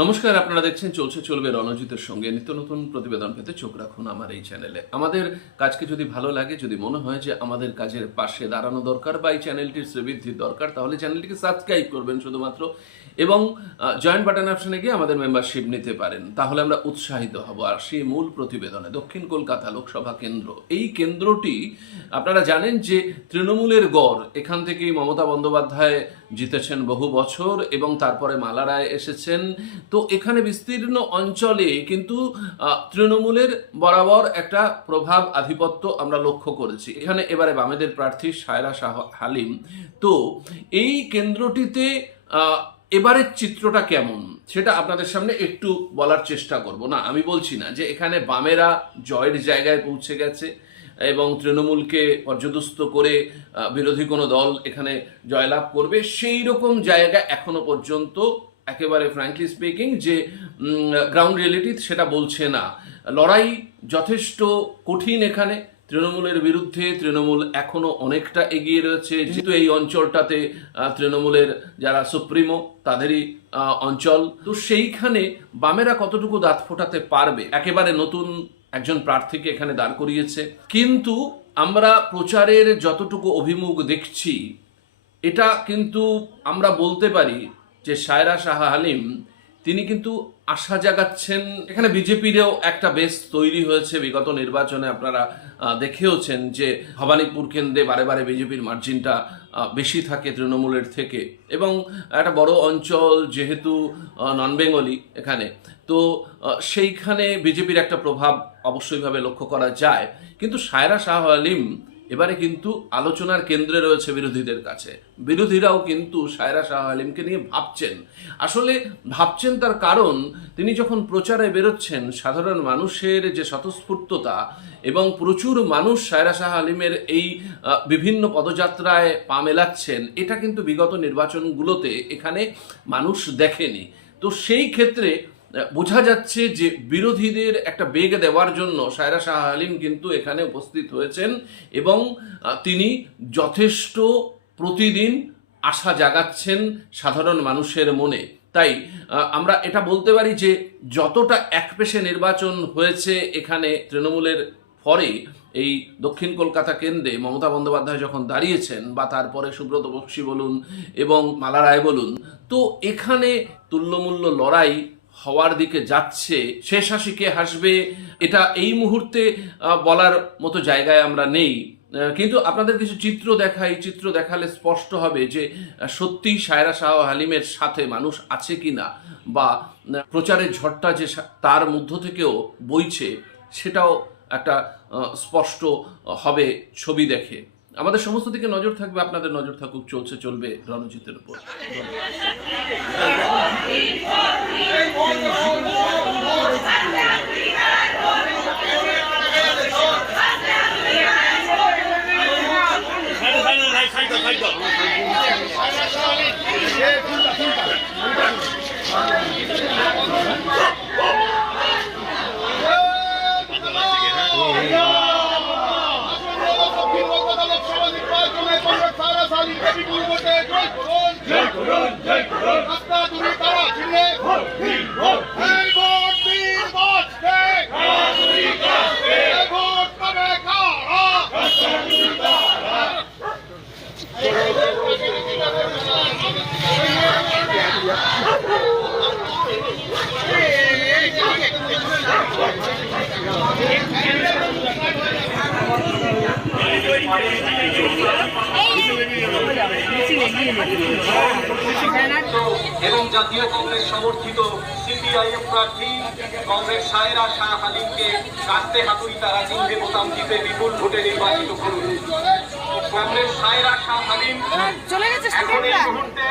নমস্কার, আপনারা দেখছেন চলছে চলবে রণজিতের সঙ্গে। নিত্য নতুন প্রতিবেদন পেতে চোখ রাখুন আমার এই চ্যানেলে। আমাদের কাজকে যদি ভালো লাগে, যদি মনে হয় যে আমাদের কাজের পাশে দাঁড়ানো দরকার বা এই চ্যানেলটির শ্রীবৃদ্ধির দরকার, তাহলে চ্যানেলটিকে সাবস্ক্রাইব করবেন শুধুমাত্র এবং জয়েন্ট বাটন অপশনে গিয়ে আমাদের মেম্বারশিপ নিতে পারেন। তাহলে আমরা উৎসাহিত হব। আর সেই মূল প্রতিবেদনে, দক্ষিণ কলকাতা লোকসভা কেন্দ্র, এই কেন্দ্রটি আপনারা জানেন যে তৃণমূলের গড়। এখান থেকেই মমতা বন্দ্যোপাধ্যায় জিতেছেন বহু বছর এবং তারপরে মালা রায় এসেছেন। তো এখানে বিস্তীর্ণ অঞ্চলে কিন্তু তৃণমূলের বরাবর একটা প্রভাব আধিপত্য আমরা লক্ষ্য করেছি। এখানে এবারে বামেদের প্রার্থী সায়রা শাহ হালিম। তো এই কেন্দ্রটিতে এবারের চিত্রটা কেমন? সেটা আপনাদের সামনে একটু বলার চেষ্টা করব। না, আমি বলছি না যে এখানে বামেরা জয়ের জায়গায় পৌঁছে গেছে। এবং তৃণমূলকে পর্যদস্ত করে বিরোধী কোনো দল এখানে জয়লাভ করবে, সেই রকম জায়গা এখনও পর্যন্ত একেবারে ফ্র্যাঙ্কলি স্পিকিং যে গ্রাউন্ড রিয়েলিটি সেটা বলছে না। লড়াই যথেষ্ট কঠিন এখানে, তৃণমূলের বিরুদ্ধে, তৃণমূল এখনও অনেকটা এগিয়ে রয়েছে, যেহেতু এই অঞ্চলটাতে তৃণমূলের যারা সুপ্রিমো, তাদেরই অঞ্চল। তো সেইখানে বামেরা কতটুকু দাঁত ফোটাতে পারবে? একেবারে নতুন একজন প্রার্থীকে এখানে দাঁড় করিয়েছে। কিন্তু আমরা প্রচারের যতটুকু অভিমুখ দেখছি, এটা কিন্তু আমরা বলতে পারি যে সায়রা শাহ আলিম, তিনি কিন্তু আশা জাগাচ্ছেন। এখানে বিজেপিরও একটা বেস তৈরি হয়েছে, বিগত নির্বাচনে আপনারা দেখেওছেন যে ভবানীপুর কেন্দ্রে বারে বারে বিজেপির মার্জিনটা বেশি থাকে তৃণমূলের থেকে। এবং একটা বড় অঞ্চল যেহেতু নন বেঙ্গলি এখানে। তো সেইখানে বিজেপির একটা প্রভাব অবশ্যইভাবে লক্ষ্য করা যায়। কিন্তু সায়রা শাহ আলিম এবারে কিন্তু আলোচনার কেন্দ্রে রয়েছে বিরোধীদের কাছে। বিরোধীরাও কিন্তু সায়রা শাহ আলিমকে নিয়ে ভাবছেন। আসলে ভাবছেন তার কারণ, তিনি যখন প্রচারে বেরোচ্ছেন, সাধারণ মানুষের যে স্বতঃস্ফূর্ততা এবং প্রচুর মানুষ সায়রা শাহ আলিমের এই বিভিন্ন পদযাত্রায় পা মেলাচ্ছেন, এটা কিন্তু বিগত নির্বাচনগুলোতে এখানে মানুষ দেখেনি। তো সেই ক্ষেত্রে বোঝা যাচ্ছে যে বিরোধীদের একটা বেগ দেওয়ার জন্য সায়রা শাহ আলিম কিন্তু এখানে উপস্থিত হয়েছেন এবং তিনি যথেষ্ট প্রতিদিন আশা জাগাচ্ছেন সাধারণ মানুষের মনে। তাই আমরা এটা বলতে পারি যে যতটা একপেশে নির্বাচন হয়েছে এখানে তৃণমূলের পরে এই দক্ষিণ কলকাতা কেন্দ্রে মমতা বন্দ্যোপাধ্যায় যখন দাঁড়িয়েছেন বা তারপরে সুব্রত বক্সী বলুন এবং মালা রায় বলুন, তো এখানে তুল্যমূল্য লড়াই হওয়ার দিকে যাচ্ছে শেষ হাসি কে হাসবে এটা এই মুহূর্তে বলার মতো জায়গায় আমরা নেই। কিন্তু আপনাদের কিছু চিত্র দেখাই চিত্র দেখালে স্পষ্ট হবে যে আহ, সত্যিই সায়রা শাহ হালিমের সাথে মানুষ আছে কিনা বা প্রচারের ঝড়টা যে তার মধ্য থেকেও বইছে সেটাও একটা স্পষ্ট হবে ছবি দেখে। আমাদের সমস্ত দিকে নজর থাকবে আপনাদের নজর থাকুক চলছে চলবে রণজিতের উপর। রাস্তা দূরে তারা ছিলে এই ভোট দিন বাঁচতে ভোট পাবে কারা এবং জাতীয় কংগ্রেস সমর্থিত সিপিআইএম প্রার্থী কংগ্রেস সায়রা শাহ হালিমকে কাস্তে হাতুড়ি তারা চিহ্নে বোতাম টিপে বিপুল ভোটে নির্বাচিত করুন। কংগ্রেস সায়রা শাহ হালিম এখন এই মুহূর্তে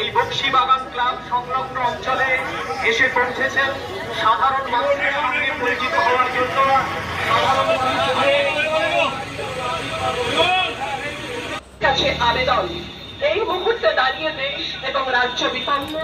এই বক্সি বাগান ক্লাব সংলগ্ন অঞ্চলে এসে পৌঁছেছেন। সাধারণ মানুষের সঙ্গে পরিচিত হওয়ার জন্য সাধারণ মানুষের কাছে আবেদন। মুহূর্তে দাঁড়িয়ে দেশ এবং রাজ্য বিপন্ন